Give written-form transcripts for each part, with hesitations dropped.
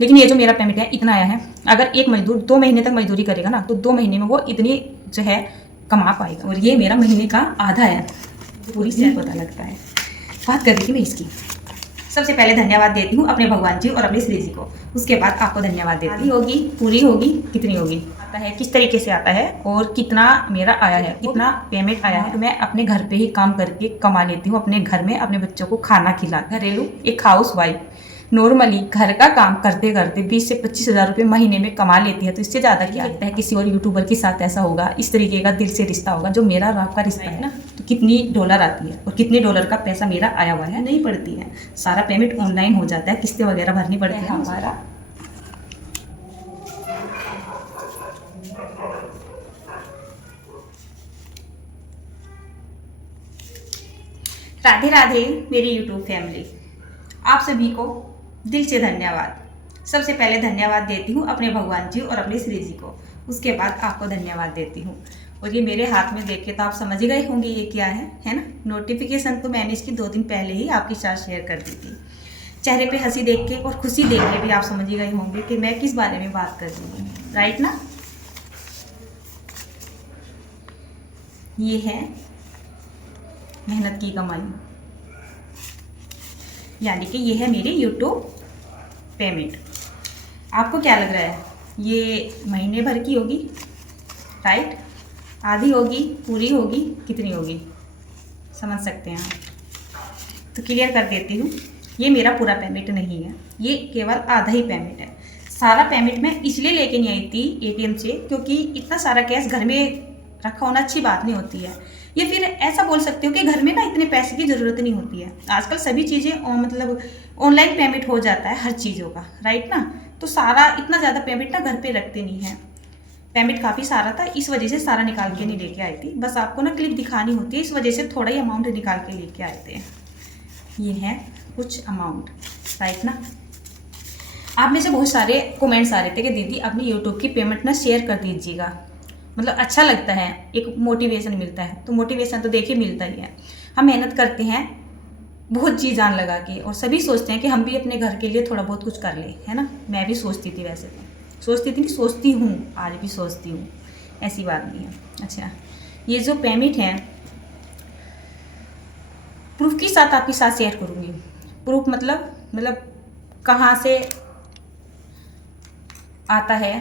लेकिन ये जो मेरा पेमेंट है इतना आया है। अगर एक मजदूर 2 महीने तक मजदूरी करेगा ना, तो 2 महीने में वो इतनी जो है कमा पाएगा। और ये मेरा महीने का आधा है, पूरी नहीं पता लगता है। बात कर रही थी मैं इसकी। सबसे पहले धन्यवाद देती हूँ अपने भगवान जी और अपने श्री जी को, उसके बाद आपको धन्यवाद देती होगी, पूरी होगी, कितनी होगी आता है, किस तरीके से आता है और कितना मेरा आया है, कितना पेमेंट आया है। तो मैं अपने घर पे ही काम करके कमा लेती हूँ, अपने घर में अपने बच्चों को खाना खिला। घरेलू एक हाउस वाइफ नॉर्मली घर का काम करते करते 20 से 25 हज़ार रुपये महीने में कमा लेती है। तो इससे ज़्यादा क्या लगता है किसी और यूट्यूबर के साथ ऐसा होगा, इस तरीके का दिल से रिश्ता होगा जो मेरा और आपका रिश्ता है ना। तो कितनी डॉलर आती है और कितने डॉलर का पैसा मेरा आया हुआ है, नहीं पड़ती है, सारा पेमेंट ऑनलाइन हो जाता है, किस्तें वगैरह भरनी पड़ती है हमारा। राधे राधे मेरी यूट्यूब फैमिली, आप सभी को दिल से धन्यवाद। सबसे पहले धन्यवाद देती हूँ अपने भगवान जी और अपने श्री जी को, उसके बाद आपको धन्यवाद देती हूँ। और ये मेरे हाथ में देख के तो आप समझ गए होंगे ये क्या है ना। नोटिफिकेशन तो मैंने इसकी 2 दिन पहले ही आपके साथ शेयर कर दी थी। चेहरे पे हंसी देख के और खुशी देख के भी आप समझ गए होंगे कि मैं किस बारे में बात कर रही हूँ, राइट ना। ये है मेहनत की कमाई, यानी कि ये है मेरी यूट्यूब पेमेंट। आपको क्या लग रहा है ये महीने भर की होगी, राइट, आधी होगी, पूरी होगी, कितनी होगी, समझ सकते हैं आप। तो क्लियर कर देती हूँ, ये मेरा पूरा पेमेंट नहीं है, ये केवल आधा ही पेमेंट है। सारा पेमेंट मैं इसलिए लेके नहीं आई थी एटीएम से, क्योंकि इतना सारा कैश घर में रखा होना अच्छी बात नहीं होती है। ये फिर ऐसा बोल सकते हो कि घर में ना इतने पैसे की ज़रूरत नहीं होती है। आजकल सभी चीज़ें मतलब ऑनलाइन पेमेंट हो जाता है हर चीज़ों का, राइट ना। तो सारा इतना ज़्यादा पेमेंट ना घर पे रखते नहीं हैं। पेमेंट काफ़ी सारा था, इस वजह से सारा निकाल के नहीं लेके आई थी, बस आपको ना क्लिप दिखानी होती है, इस वजह से थोड़ा ही अमाउंट निकाल के लेके आए थे। ये है कुछ अमाउंट, राइट ना। आप में से बहुत सारे कमेंट्स आ रहे थे कि दीदी अपनी यूट्यूब की पेमेंट ना शेयर कर दीजिएगा, मतलब अच्छा लगता है, एक मोटिवेशन मिलता है। तो मोटिवेशन तो देखिए मिलता ही है, हम मेहनत करते हैं बहुत जी जान लगा के, और सभी सोचते हैं कि हम भी अपने घर के लिए थोड़ा बहुत कुछ कर ले, है ना। मैं भी सोचती थी, वैसे तो सोचती थी नहीं, सोचती हूँ, आज भी सोचती हूँ, ऐसी बात नहीं है। अच्छा, ये जो पेमेंट है प्रूफ के साथ आपके साथ शेयर करूँगी। प्रूफ मतलब कहाँ से आता है,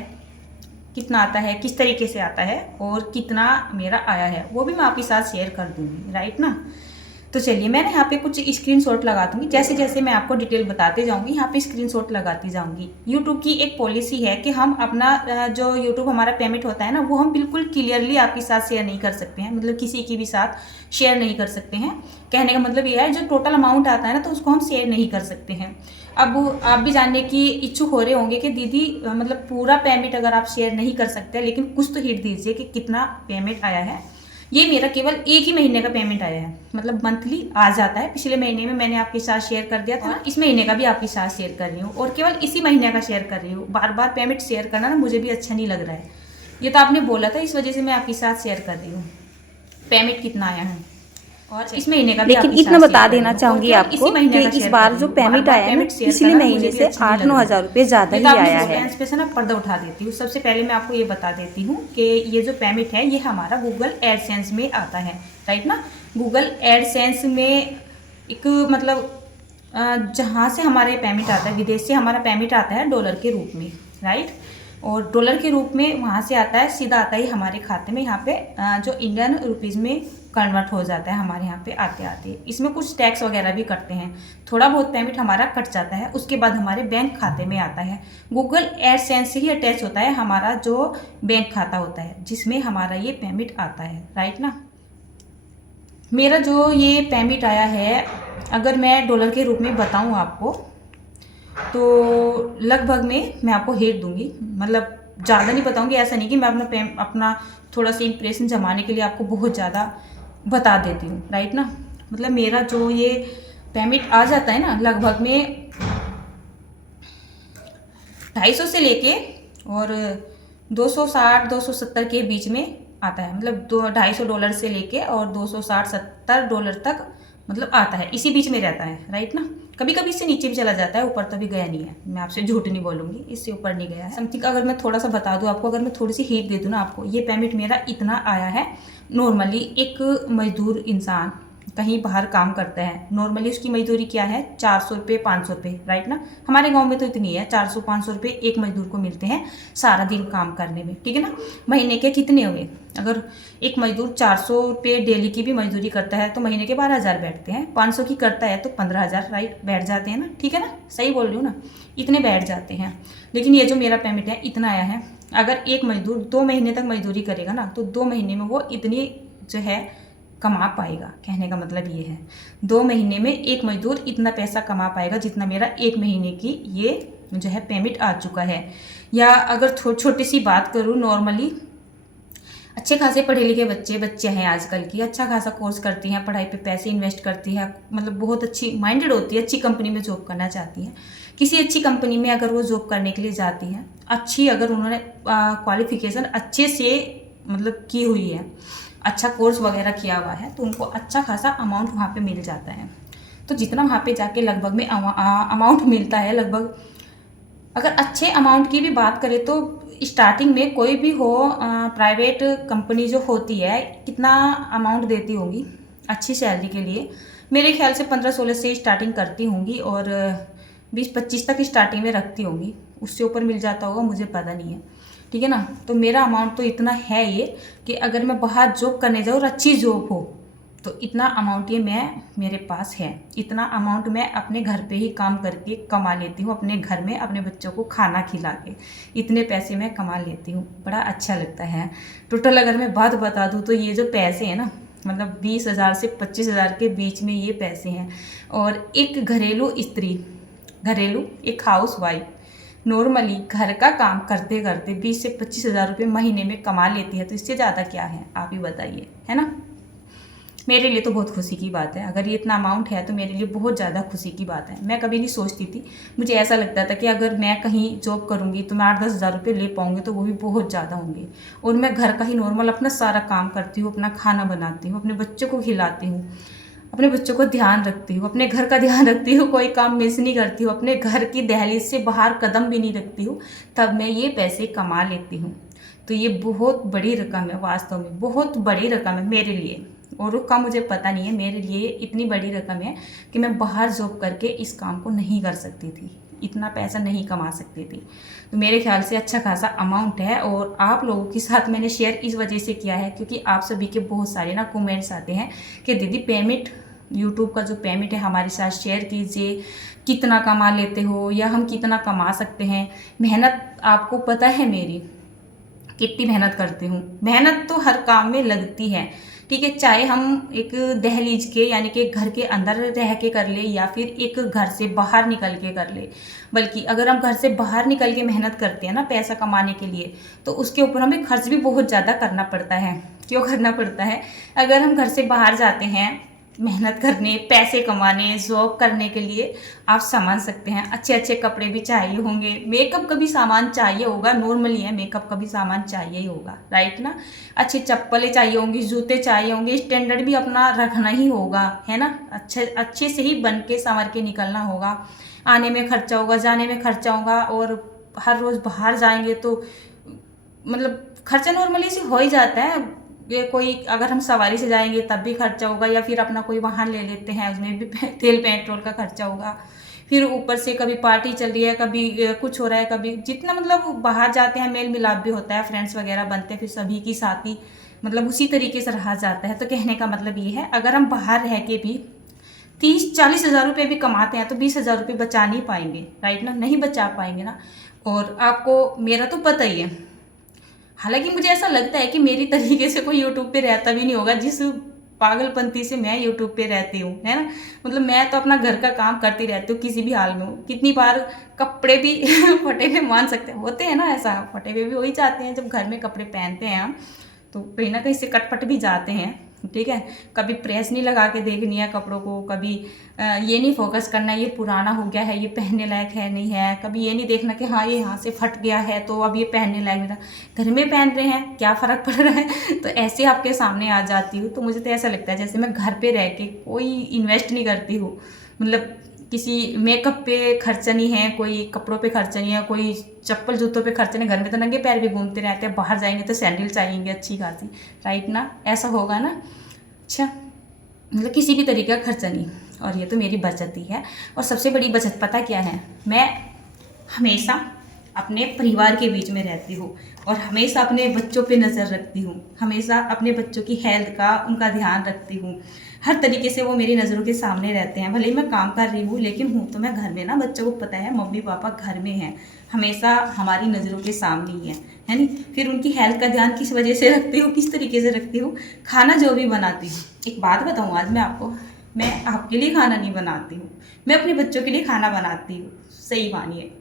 कितना आता है, किस तरीके से आता है और कितना मेरा आया है, वो भी मैं आपके साथ शेयर कर दूँगी, राइट ना। तो चलिए मैं यहाँ पे कुछ स्क्रीनशॉट लगा दूँगी, जैसे जैसे मैं आपको डिटेल बताते जाऊँगी यहाँ पे स्क्रीनशॉट लगाती जाऊँगी। यूट्यूब की एक पॉलिसी है कि हम अपना जो यूट्यूब हमारा पेमेंट होता है ना, वो हम बिल्कुल क्लियरली आपके साथ शेयर नहीं कर सकते हैं, मतलब किसी की भी साथ शेयर नहीं कर सकते हैं। कहने का मतलब ये है जो टोटल अमाउंट आता है ना, तो उसको हम शेयर नहीं कर सकते हैं। अब आप भी जानने की इच्छुक हो रहे होंगे कि दीदी मतलब पूरा पेमेंट अगर आप शेयर नहीं कर सकते, लेकिन कुछ तो हिंट दीजिए कि कितना पेमेंट आया है। ये मेरा केवल एक ही महीने का पेमेंट आया है, मतलब मंथली आ जाता है। पिछले महीने में मैंने आपके साथ शेयर कर दिया था, इस महीने का भी आपके साथ शेयर कर रही हूँ, और केवल इसी महीने का शेयर कर रही हूँ। बार बार पेमेंट शेयर करना ना मुझे भी अच्छा नहीं लग रहा है, ये तो आपने बोला था, इस वजह से मैं आपके साथ शेयर कर रही हूँ पेमेंट कितना आया है। और इस महीने का भी लेकिन इतना बता देना चाहूंगी आपको कि इस बार जो पेमेंट आया है ना, पिछले महीने से 8-9 हज़ार रुपये ज़्यादा ही आया है। पे से ना पर्दा उठा देती हूँ। सबसे पहले मैं आपको ये बता देती हूँ कि ये जो पेमेंट है ये हमारा गूगल एडसेंस में आता है, राइट ना। गूगल एडसेंस में एक मतलब जहाँ से हमारे पेमेंट आता है, विदेश से हमारा पेमेंट आता है डॉलर के रूप में, राइट। और डॉलर के रूप में वहाँ से आता है, सीधा आता है हमारे खाते में, यहाँ पे जो इंडियन रुपीज़ में कन्वर्ट हो जाता है हमारे यहाँ पे आते आते। इसमें कुछ टैक्स वगैरह भी कटते हैं, थोड़ा बहुत पेमेंट हमारा कट जाता है, उसके बाद हमारे बैंक खाते में आता है। गूगल एडसेंस से ही अटैच होता है हमारा जो बैंक खाता होता है, जिसमें हमारा ये पेमेंट आता है, राइट ना। मेरा जो ये पेमेंट आया है, अगर मैं डॉलर के रूप में बताऊँ आपको, तो लगभग में मैं आपको हिट दूंगी, मतलब ज़्यादा नहीं बताऊंगी। ऐसा नहीं कि मैं अपना थोड़ा सा इंप्रेशन जमाने के लिए आपको बहुत ज़्यादा बता देती हूँ, राइट ना। मतलब मेरा जो ये पेमेंट आ जाता है ना, लगभग में 250 से लेके और 260-270 के बीच में आता है, मतलब $250 से लेके और $260-70 तक मतलब आता है, इसी बीच में रहता है, राइट ना। कभी कभी इससे नीचे भी चला जाता है, ऊपर तो भी गया नहीं है, मैं आपसे झूठ नहीं बोलूँगी, इससे ऊपर नहीं गया है। समथिंग अगर मैं थोड़ा सा बता दूँ आपको, अगर मैं थोड़ी सी हिंट दे दूँ ना आपको, ये पेमेंट मेरा इतना आया है। नॉर्मली एक मजदूर इंसान कहीं बाहर काम करता है, नॉर्मली उसकी मजदूरी क्या है, 400 रुपये 500 रुपये, राइट ना। हमारे गांव में तो इतनी है, 400-500 रुपये एक मजदूर को मिलते हैं सारा दिन काम करने में, ठीक है ना। महीने के कितने हुए, अगर एक मजदूर 400 रुपये डेली की भी मजदूरी करता है तो महीने के 12,000 बैठते हैं, 500 की करता है तो 15,000, राइट, बैठ जाते हैं ना, ठीक है ना, सही बोल रही हूँ ना, इतने बैठ जाते हैं। लेकिन ये जो मेरा पेमेंट है इतना आया है। अगर एक मजदूर 2 महीने तक मजदूरी करेगा ना तो 2 महीने में वो इतनी जो है कमा पाएगा, कहने का मतलब ये है 2 महीने में एक मजदूर इतना पैसा कमा पाएगा जितना मेरा 1 महीने की ये जो है पेमेंट आ चुका है। या अगर छोटी सी बात करूँ, नॉर्मली अच्छे खासे पढ़े लिखे बच्चे हैं आजकल की, अच्छा खासा कोर्स करती हैं, पढ़ाई पे पैसे इन्वेस्ट करती है, मतलब बहुत अच्छी माइंडेड होती है, अच्छी कंपनी में जॉब करना चाहती हैं। किसी अच्छी कंपनी में अगर वो जॉब करने के लिए जाती हैं, अच्छी अगर उन्होंने क्वालिफिकेशन अच्छे से मतलब की हुई है, अच्छा कोर्स वगैरह किया हुआ है, तो उनको अच्छा खासा अमाउंट वहाँ पे मिल जाता है। तो जितना वहाँ पे जाके लगभग में अमाउंट मिलता है, लगभग अगर अच्छे अमाउंट की भी बात करें तो स्टार्टिंग में कोई भी हो प्राइवेट कंपनी जो होती है, कितना अमाउंट देती होगी अच्छी सैलरी के लिए, मेरे ख्याल से 15-16 से स्टार्टिंग करती होंगी और 20-25 तक स्टार्टिंग में रखती होंगी, उससे ऊपर मिल जाता होगा मुझे पता नहीं है, ठीक है ना। तो मेरा अमाउंट तो इतना है ये कि अगर मैं बाहर जॉब करने जाऊँ और अच्छी जॉब हो तो इतना अमाउंट ये मेरे पास है। इतना अमाउंट मैं अपने घर पे ही काम करके कमा लेती हूँ, अपने घर में अपने बच्चों को खाना खिला के इतने पैसे मैं कमा लेती हूँ, बड़ा अच्छा लगता है। टोटल अगर मैं बात बता दूँ तो ये जो पैसे हैं ना, मतलब 20,000 से 25,000 के बीच में ये पैसे हैं। और एक घरेलू स्त्री, एक हाउस वाइफ नॉर्मली घर का काम करते करते 20 से 25,000 रुपये महीने में कमा लेती है, तो इससे ज़्यादा क्या है आप ही बताइए, है ना। मेरे लिए तो बहुत खुशी की बात है, अगर ये इतना अमाउंट है तो मेरे लिए बहुत ज़्यादा खुशी की बात है। मैं कभी नहीं सोचती थी, मुझे ऐसा लगता था कि अगर मैं कहीं जॉब करूँगी तो मैं 8-10 हज़ार रुपये ले पाऊँगी, तो वो भी बहुत ज़्यादा होंगे। और मैं घर का ही नॉर्मल अपना सारा काम करती हूँ, अपना खाना बनाती हूँ, अपने बच्चों को खिलाती हूँ, अपने बच्चों को ध्यान रखती हूँ, अपने घर का ध्यान रखती हूँ, कोई काम मिस नहीं करती हूँ, अपने घर की दहलीज से बाहर कदम भी नहीं रखती हूँ, तब मैं ये पैसे कमा लेती हूँ। तो ये बहुत बड़ी रकम है, वास्तव में बहुत बड़ी रकम है मेरे लिए, औरों का मुझे पता नहीं है, मेरे लिए इतनी बड़ी रकम है कि मैं बाहर जॉब करके इस काम को नहीं कर सकती थी, इतना पैसा नहीं कमा सकती थी। तो मेरे ख्याल से अच्छा खासा अमाउंट है, और आप लोगों के साथ मैंने शेयर इस वजह से किया है क्योंकि आप सभी के बहुत सारे ना कमेंट्स आते हैं कि दीदी पेमेंट, यूट्यूब का जो पेमेंट है हमारे साथ शेयर कीजिए, कितना कमा लेते हो या हम कितना कमा सकते हैं। मेहनत आपको पता है मेरी कितनी मेहनत करती हूँ, मेहनत तो हर काम में लगती है, ठीक है, चाहे हम एक दहलीज के यानी कि घर के अंदर रह के कर ले या फिर एक घर से बाहर निकल के कर ले। बल्कि अगर हम घर से बाहर निकल के मेहनत करते हैं ना पैसा कमाने के लिए, तो उसके ऊपर हमें खर्च भी बहुत ज़्यादा करना पड़ता है। क्यों करना पड़ता है? अगर हम घर से बाहर जाते हैं मेहनत करने, पैसे कमाने, जॉब करने के लिए, आप समझ सकते हैं अच्छे अच्छे कपड़े भी चाहिए होंगे, मेकअप का भी सामान चाहिए होगा, नॉर्मली है मेकअप का भी सामान चाहिए ही होगा, राइट ना। अच्छी चप्पलें चाहिए होंगी, जूते चाहिए होंगे, स्टैंडर्ड भी अपना रखना ही होगा, है ना। अच्छे से ही बन के संवर के निकलना होगा, आने में खर्चा होगा, जाने में खर्चा होगा, और हर रोज़ बाहर जाएंगे तो मतलब खर्चा नॉर्मली से हो ही जाता है। ये कोई अगर हम सवारी से जाएंगे तब भी खर्चा होगा, या फिर अपना कोई वाहन ले लेते हैं उसमें भी तेल पेट्रोल का खर्चा होगा। फिर ऊपर से कभी पार्टी चल रही है, कभी कुछ हो रहा है, कभी जितना मतलब बाहर जाते हैं मेल मिलाप भी होता है, फ्रेंड्स वगैरह बनते हैं, फिर सभी की साथ ही मतलब उसी तरीके से रहा जाता है। तो कहने का मतलब ये है, अगर हम बाहर रह के भी 30-40 हज़ार रुपये भी कमाते हैं तो 20,000 रुपये बचा नहीं पाएंगे, राइट ना, नहीं बचा पाएंगे ना। और आपको मेरा तो पता ही है, हालांकि मुझे ऐसा लगता है कि मेरी तरीके से कोई यूट्यूब पे रहता भी नहीं होगा जिस पागलपंती से मैं यूट्यूब पे रहती हूँ, है ना। मतलब मैं तो अपना घर का काम करती रहती हूँ किसी भी हाल में हूँ। कितनी बार कपड़े भी फटे हुए मान सकते हैं, होते हैं ना, ऐसा फटे हुए भी हो ही जाते हैं जब घर में कपड़े पहनते हैं हम, तो कहीं ना कहीं से कटपट भी जाते हैं, ठीक है। कभी प्रेस नहीं लगा के देखनी है कपड़ों को, कभी ये नहीं फोकस करना ये पुराना हो गया है, ये पहनने लायक है नहीं है, कभी ये नहीं देखना कि हाँ ये यहाँ से फट गया है तो अब ये पहनने लायक नहीं रहा, घर में पहन रहे हैं क्या फ़र्क पड़ रहा है। तो ऐसे आपके सामने आ जाती हूँ। तो मुझे तो ऐसा लगता है जैसे मैं घर पे रह के कोई इन्वेस्ट नहीं करती हूँ, मतलब किसी मेकअप पे खर्चा नहीं है, कोई कपड़ों पे खर्चा नहीं है, कोई चप्पल जूतों पे खर्चा नहीं। घर में तो नंगे पैर भी घूमते रहते हैं, बाहर जाएंगे तो सैंडल चाहिए अच्छी खासी, राइट ना, ऐसा होगा ना। अच्छा, मतलब किसी भी तरीके का खर्चा नहीं। और ये तो मेरी बचत ही है। और सबसे बड़ी बचत पता क्या है, मैं हमेशा अपने परिवार के बीच में रहती हूँ और हमेशा अपने बच्चों पे नज़र रखती हूँ, हमेशा अपने बच्चों की हेल्थ का उनका ध्यान रखती हूँ। हर तरीके से वो मेरी नज़रों के सामने रहते हैं। भले ही मैं काम कर रही हूँ लेकिन हूँ तो मैं घर में ना। बच्चों को पता है मम्मी पापा घर में हैं, हमेशा हमारी नज़रों के सामने ही है नहीं। फिर उनकी हेल्थ का ध्यान किस वजह से रखती हूँ, किस तरीके से रखती हूँ, खाना जो भी बनाती हूँ। एक बात बताऊँ आज मैं आपको, मैं आपके लिए खाना नहीं बनाती हूँ, मैं अपने बच्चों के लिए खाना बनाती हूँ, सही मानिए।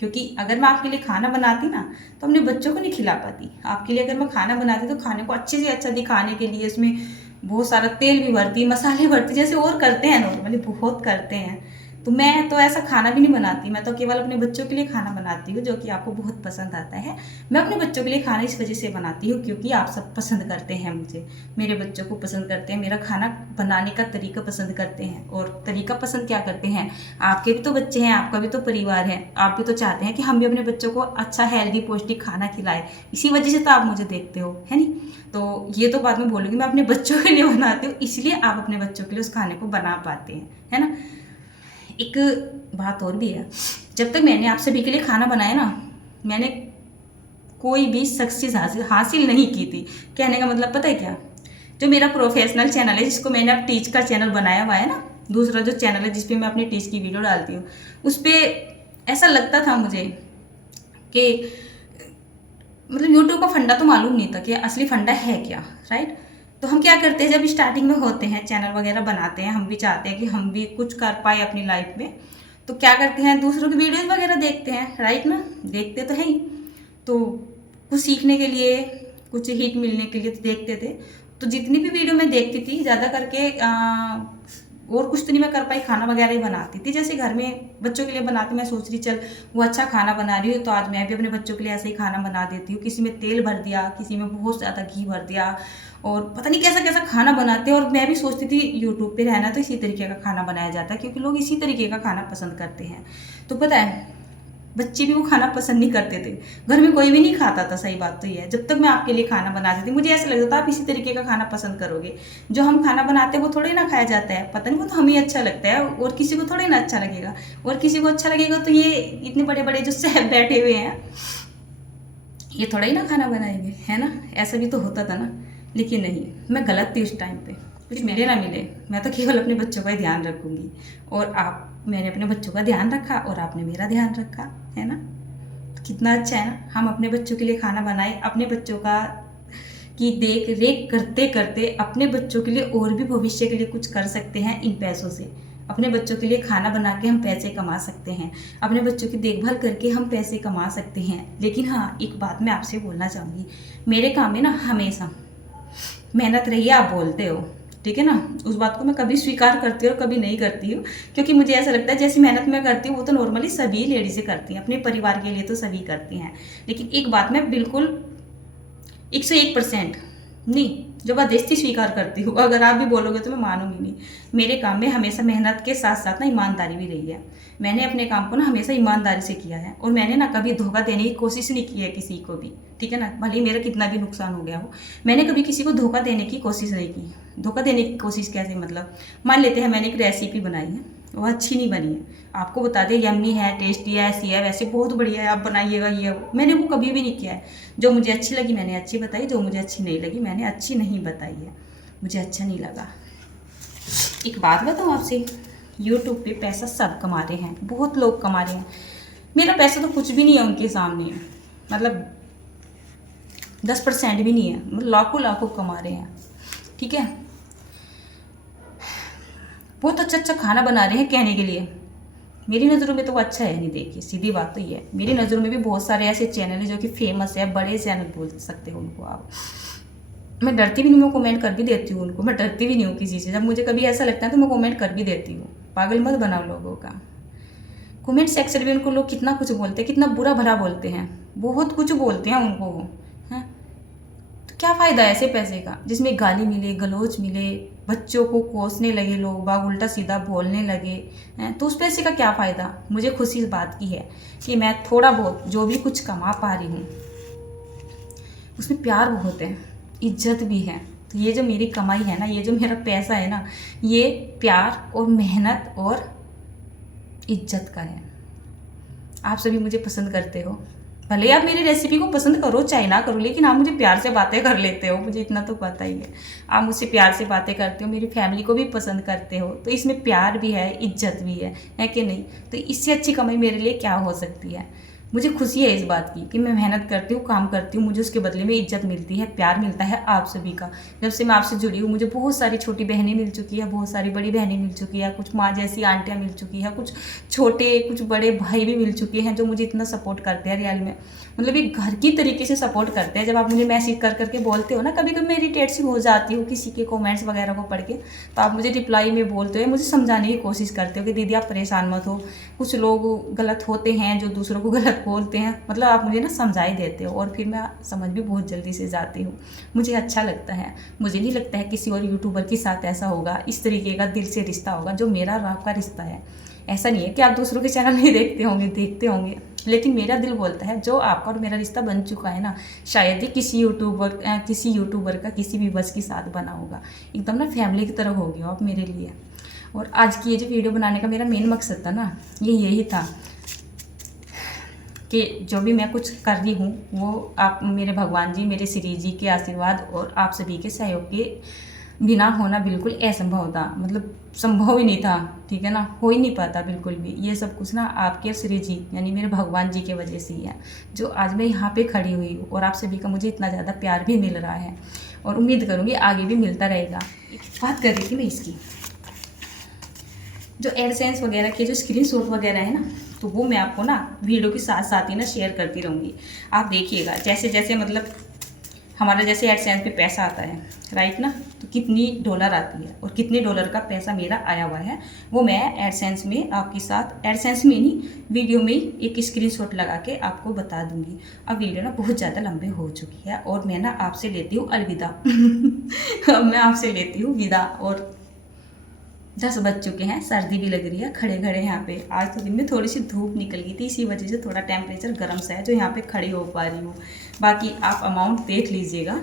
क्योंकि अगर मैं आपके लिए खाना बनाती ना तो अपने बच्चों को नहीं खिला पाती। आपके लिए अगर मैं खाना बनाती तो खाने को अच्छे से अच्छा दिखाने के लिए उसमें बहुत सारा तेल भी भरती, मसाले भरती, जैसे और करते हैं नॉर्मली, बहुत करते हैं। तो मैं तो ऐसा खाना भी नहीं बनाती, मैं तो केवल अपने बच्चों के लिए खाना बनाती हूँ, जो कि आपको बहुत पसंद आता है। मैं अपने बच्चों के लिए खाना इस वजह से बनाती हूँ क्योंकि आप सब पसंद करते हैं मुझे, मेरे बच्चों को पसंद करते हैं, मेरा खाना बनाने का तरीका पसंद करते हैं। और तरीका पसंद क्या करते हैं, आपके भी तो बच्चे हैं, आपका भी तो परिवार है, आप भी तो चाहते हैं कि हम भी अपने बच्चों को अच्छा हेल्दी पौष्टिक खाना खिलाएं। इसी वजह से तो आप मुझे देखते हो, है नहीं। तो ये तो बात मैं बोलूँगी, मैं अपने बच्चों के लिए बनाती हूँ, इसलिए आप अपने बच्चों के लिए उस खाने को बना पाते हैं, है ना। एक बात और भी है, जब तक मैंने आप सभी के लिए खाना बनाया ना, मैंने कोई भी सक्सेस हासिल नहीं की थी। कहने का मतलब पता है क्या, जो मेरा प्रोफेशनल चैनल है, जिसको मैंने अब टीच का चैनल बनाया हुआ है ना, दूसरा जो चैनल है जिस पे मैं अपनी टीच की वीडियो डालती हूँ, उस पर ऐसा लगता था मुझे कि मतलब यूट्यूब का फंडा तो मालूम नहीं था कि असली फंडा है क्या, राइट। तो हम क्या करते हैं, जब स्टार्टिंग में होते हैं, चैनल वगैरह बनाते हैं, हम भी चाहते हैं कि हम भी कुछ कर पाए अपनी लाइफ में, तो क्या करते हैं, दूसरों की वीडियोस वगैरह देखते हैं, राइट ना, देखते तो है ही। तो कुछ सीखने के लिए, कुछ हिट मिलने के लिए तो देखते थे। तो जितनी भी वीडियो मैं देखती थी, ज़्यादा करके और कुछ तो नहीं मैं कर पाई, खाना वगैरह ही बनाती थी। जैसे घर में बच्चों के लिए बनाती, मैं सोच रही चल वो अच्छा खाना बना रही हूँ तो आज मैं भी अपने बच्चों के लिए ऐसे ही खाना बना देती हूँ। किसी में तेल भर दिया, किसी में बहुत ज़्यादा घी भर दिया, और पता नहीं कैसा कैसा खाना बनाते हैं। और मैं भी सोचती थी यूट्यूब पे रहना तो इसी तरीके का खाना बनाया जाता है, क्योंकि लोग इसी तरीके का खाना पसंद करते हैं। तो पता है बच्चे भी वो खाना पसंद नहीं करते थे, घर में कोई भी नहीं खाता था। सही बात तो ये है, जब तक मैं आपके लिए खाना बनाती थी मुझे ऐसा लगता था आप इसी तरीके का खाना पसंद करोगे। जो हम खाना बनाते हैं वो थोड़े ना खाया जाता है, पता नहीं, वो तो हमें अच्छा लगता है और किसी को थोड़े ना अच्छा लगेगा। और किसी को अच्छा लगेगा तो ये इतने बड़े बड़े जो साहब बैठे हुए हैं ये थोड़ा ही ना खाना बनाएंगे, है ना। ऐसा भी तो होता था ना, लेकिन नहीं, मैं गलत थी उस टाइम पे। कुछ मिले ना मिले, मैं तो केवल अपने बच्चों का ही ध्यान रखूंगी। और मैंने अपने बच्चों का ध्यान रखा और आपने मेरा ध्यान रखा, है ना। तो कितना अच्छा है ना, हम अपने बच्चों के लिए खाना बनाए, अपने बच्चों का की देख रेख करते करते अपने बच्चों के लिए और भी भविष्य के लिए कुछ कर सकते हैं इन पैसों से। अपने बच्चों के लिए खाना बना के हम पैसे कमा सकते हैं, अपने बच्चों की देखभाल करके हम पैसे कमा सकते हैं। लेकिन हाँ, एक बात मैं आपसे बोलना चाहूँगी, मेरे काम में ना हमेशा मेहनत रही है, आप बोलते हो, ठीक है ना। उस बात को मैं कभी स्वीकार करती हूँ और कभी नहीं करती हूँ, क्योंकि मुझे ऐसा लगता है जैसी मेहनत मैं करती हूँ वो तो नॉर्मली सभी लेडीज़ें करती हैं, अपने परिवार के लिए तो सभी करती हैं। लेकिन एक बात मैं बिल्कुल 101% नहीं, ज़बरदस्ती स्वीकार करती हूँ। अगर आप भी बोलोगे तो मैं मानूंगी नहीं। मेरे काम में हमेशा मेहनत के साथ साथ ना ईमानदारी भी रही है। मैंने अपने काम को ना हमेशा ईमानदारी से किया है और मैंने ना कभी धोखा देने की कोशिश नहीं की है किसी को भी, ठीक है ना। भले ही मेरा कितना भी नुकसान हो गया हो, मैंने कभी किसी को धोखा देने की कोशिश नहीं की। धोखा देने की कोशिश कैसे, मतलब मान लेते हैं मैंने एक रेसिपी बनाई है, वो अच्छी नहीं बनी है, आपको बता दें यम्मी है, टेस्टी है, ऐसी है वैसे बहुत बढ़िया है, आप बनाइएगा, ये वो। मैंने वो कभी भी नहीं किया है। जो मुझे अच्छी लगी मैंने अच्छी बताई, जो मुझे अच्छी नहीं लगी मैंने अच्छी नहीं बताई है, मुझे अच्छा नहीं लगा। एक बात बताऊँ आपसे, यूट्यूब पे पैसा सब कमा रहे हैं, बहुत लोग कमा रहे हैं। मेरा पैसा तो कुछ भी नहीं है उनके सामने, मतलब 10% भी नहीं है, मतलब लाखों लाखों कमा रहे हैं, ठीक है। बहुत अच्छा अच्छा खाना बना रहे हैं कहने के लिए, मेरी नज़रों में तो वो अच्छा है नहीं। देखिए सीधी बात तो ये है, मेरी नज़रों में भी बहुत सारे ऐसे चैनल हैं जो कि फेमस है, बड़े चैनल बोल सकते हो उनको आप। मैं डरती भी नहीं, मैं कमेंट कर भी देती हूँ उनको, मैं डरती भी नहीं हूँ किसी से। जब मुझे कभी ऐसा लगता है तो मैं कमेंट कर भी देती हूँ। पागल मत बनाओ लोगों का। कमेंट सेक्शन में उनको लोग कितना कुछ बोलते हैं, कितना बुरा भला बोलते हैं, बहुत कुछ बोलते हैं उनको, हैं। तो क्या फ़ायदा है ऐसे पैसे का जिसमें गाली मिले, गलौज मिले, बच्चों को कोसने लगे, लोग बाग उल्टा सीधा बोलने लगे हैं, तो उस पैसे का क्या फ़ायदा। मुझे खुशी इस बात की है कि मैं थोड़ा बहुत जो भी कुछ कमा पा रही हूँ उसमें प्यार बहुत है, इज्जत भी है। तो ये जो मेरी कमाई है ना, ये जो मेरा पैसा है ना, ये प्यार और मेहनत और इज्जत का है। आप सभी मुझे पसंद करते हो, भले आप मेरी रेसिपी को पसंद करो चाहे ना करो, लेकिन आप मुझे प्यार से बातें कर लेते हो, मुझे इतना तो पता ही है। आप मुझसे प्यार से बातें करते हो, मेरी फैमिली को भी पसंद करते हो, तो इसमें प्यार भी है, इज्जत भी है कि नहीं। तो इससे अच्छी कमाई मेरे लिए क्या हो सकती है। मुझे खुशी है इस बात की कि मैं मेहनत करती हूँ, काम करती हूँ, मुझे उसके बदले में इज्जत मिलती है, प्यार मिलता है आप सभी का। जब से मैं आपसे जुड़ी हूँ मुझे बहुत सारी छोटी बहनें मिल चुकी है, बहुत सारी बड़ी बहनें मिल चुकी है, कुछ माँ जैसी आंटियाँ मिल चुकी है, कुछ छोटे कुछ बड़े भाई भी मिल चुके हैं जो मुझे इतना सपोर्ट करते हैं। रियल में मतलब एक घर की तरीके से सपोर्ट करते हैं। जब आप मुझे मैसेज कर करके बोलते हो ना, कभी कभी मैं इरिटेट सी हो जाती हूँ किसी के कमेंट्स वगैरह को पढ़ के, तो आप मुझे रिप्लाई में बोलते हो, मुझे समझाने की कोशिश करते हो कि दीदी आप परेशान मत हो, कुछ लोग गलत होते हैं जो दूसरों को गलत बोलते हैं, मतलब आप मुझे ना समझा ही देते हो, और फिर मैं समझ भी बहुत जल्दी से जाती हूँ। मुझे अच्छा लगता है। मुझे नहीं लगता है किसी और यूट्यूबर के साथ ऐसा होगा, इस तरीके का दिल से रिश्ता होगा जो मेरा और आपका रिश्ता है। ऐसा नहीं है कि आप दूसरों के चैनल नहीं देखते होंगे, लेकिन मेरा दिल बोलता है जो आपका और मेरा रिश्ता बन चुका है ना, शायद ही किसी यूट्यूबर का किसी भी बस के साथ बना होगा। एकदम ना फैमिली की तरह हो गया आप मेरे लिए। और आज की ये जो वीडियो बनाने का मेरा मेन मकसद था ना, ये यही था कि जो भी मैं कुछ कर रही हूँ वो आप मेरे भगवान जी, मेरे श्री जी के आशीर्वाद और आप सभी के सहयोग के बिना होना बिल्कुल असंभव था, मतलब संभव ही नहीं था, ठीक है ना, हो ही नहीं पाता बिल्कुल भी। ये सब कुछ ना आपके श्री जी यानी मेरे भगवान जी के वजह से ही है जो आज मैं यहाँ पे खड़ी हुई हूँ, और आप सभी का मुझे इतना ज़्यादा प्यार भी मिल रहा है, और उम्मीद करूँगी आगे भी मिलता रहेगा। बात कर रही थी मैं इसकी जो एडसेंस वगैरह के जो स्क्रीनशॉट वगैरह है ना, तो वो मैं आपको ना वीडियो के साथ साथ ही ना शेयर करती रहूँगी। आप देखिएगा जैसे जैसे मतलब हमारा जैसे एडसेंस पे पैसा आता है, राइट ना, तो कितनी डॉलर आती है और कितने डॉलर का पैसा मेरा आया हुआ है, वो मैं एडसेंस में आपके साथ, एडसेंस में नहीं वीडियो में एक स्क्रीनशॉट लगा के आपको बता दूंगी। अब वीडियो ना बहुत ज़्यादा लंबी हो चुकी है और मैं ना आपसे लेती हूँ अलविदा। अब मैं आपसे लेती हूँ विदा, और 10 बज चुके हैं, सर्दी भी लग रही है खड़े खड़े यहाँ पे। आज तो दिन में थोड़ी सी धूप निकल गई थी, इसी वजह से थोड़ा टेम्परेचर गर्म सा है जो यहाँ पे खड़ी हो पा रही हूँ। बाकी आप अमाउंट देख लीजिएगा,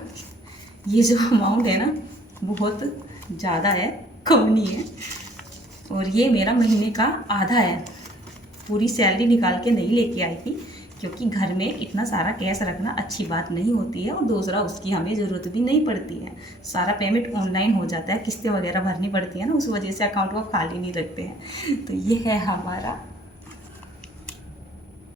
ये जो अमाउंट है ना बहुत ज़्यादा है, कम नहीं है, और ये मेरा महीने का आधा है। पूरी सैलरी निकाल के नहीं लेके आई थी क्योंकि घर में इतना सारा कैश रखना अच्छी बात नहीं होती है, और दूसरा उसकी हमें ज़रूरत भी नहीं पड़ती है। सारा पेमेंट ऑनलाइन हो जाता है, किस्तें वगैरह भरनी पड़ती है ना, उस वजह से अकाउंट को खाली नहीं रखते हैं। तो ये है हमारा